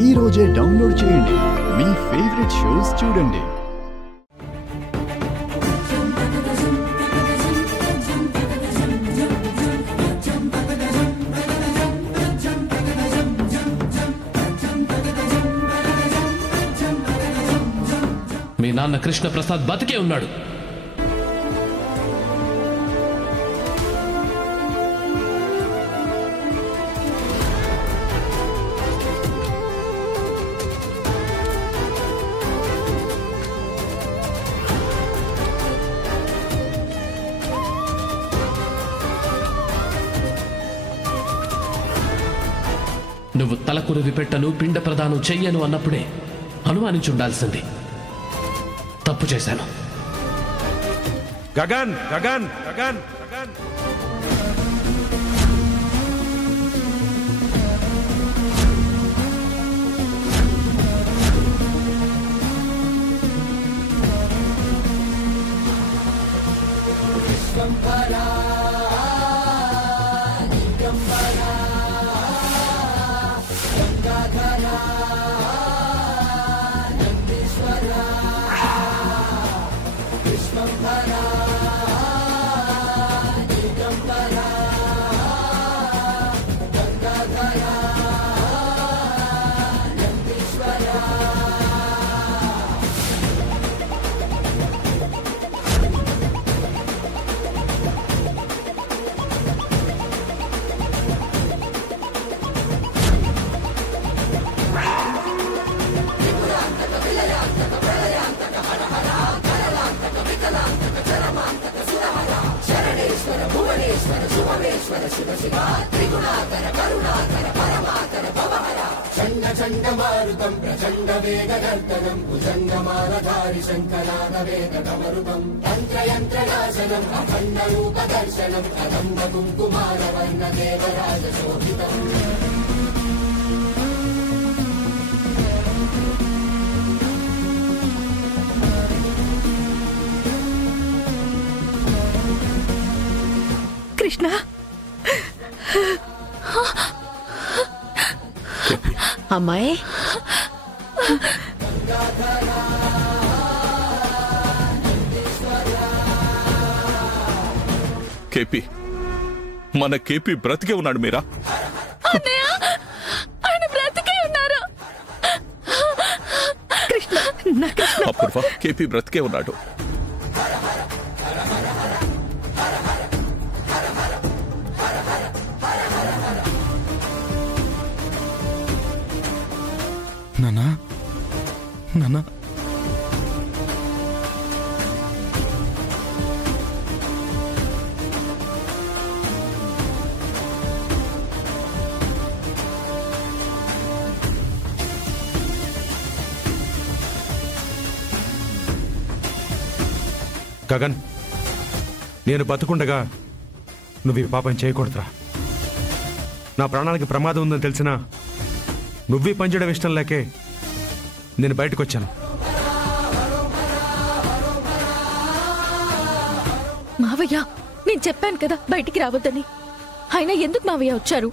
ఈ రోజే డౌన్లోడ్ చేయండి. మీ ఫేవరెట్ షోస్ చూడండి. మీ నాన్న కృష్ణ ప్రసాద్ బతికే ఉన్నాడు. నువ్వు తలకురివి పెట్టను, పిండ ప్రదానం చెయ్యను అన్నప్పుడే అనుమానించుండాల్సింది. తప్పు చేశాను. గగన్ గగన్ గగన్ గగన్ చండమారుతం ప్రచండ వేగనర్తనం భుజంగమాలధారి శంకరానవేదమరుతం తంత్రయంత్రనాశనం అఖండ రూపదర్శనం కదంబ కుంకుమారవర్ణ దేవరాజ శోభితం. కృష్ణ అమ్మాయి, కేపీ, మన కేపీ బ్రతికే ఉన్నాడు. మీరా ఆయన బ్రతికే ఉన్నారు. కృష్ణ, అప్పుడు కేపీ బ్రతికే ఉన్నాడు. నానా నానా గగన్, నేను బతుకుండగా నువ్వు ఈ పాపం చేయకూడదురా. నా ప్రాణానికి ప్రమాదం ఉందని తెలిసినా నువ్వే పనిచేయడం ఇష్టం లేకే నేను బయటకు వచ్చాను. మావయ్య, నేను చెప్పాను కదా బయటికి రావద్దని. అయినా ఎందుకు మావయ్య వచ్చారు?